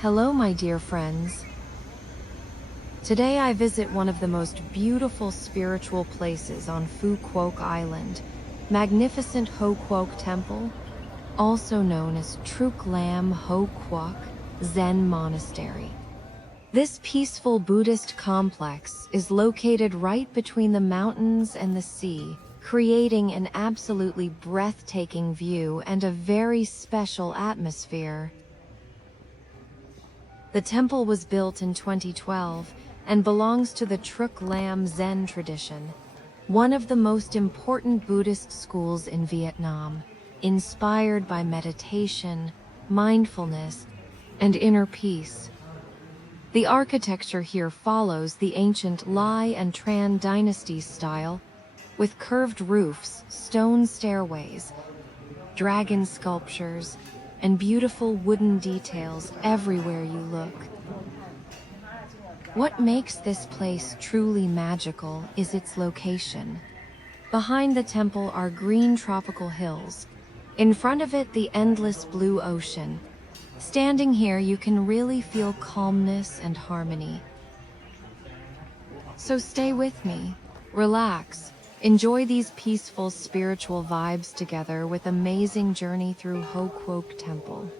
Hello, my dear friends. Today I visit one of the most beautiful spiritual places on Phu Quoc Island, magnificent Phu Quoc Temple, also known as Truc Phu Quoc Zen Monastery. This peaceful Buddhist complex is located right between the mountains and the sea, creating an absolutely breathtaking view and a very special atmosphere. The temple was built in 2012 and belongs to the Truc Zen tradition, one of the most important Buddhist schools in Vietnam, inspired by meditation, mindfulness, and inner peace. The architecture here follows the ancient Lai and Tran dynasty style, with curved roofs, stone stairways, dragon sculptures, and beautiful wooden details everywhere you look. What makes this place truly magical is its location. Behind the temple are green tropical hills. In front of it, the endless blue ocean. Standing here, you can really feel calmness and harmony. So stay with me, relax, enjoy these peaceful spiritual vibes together with amazing journey through Phu Quoc Temple.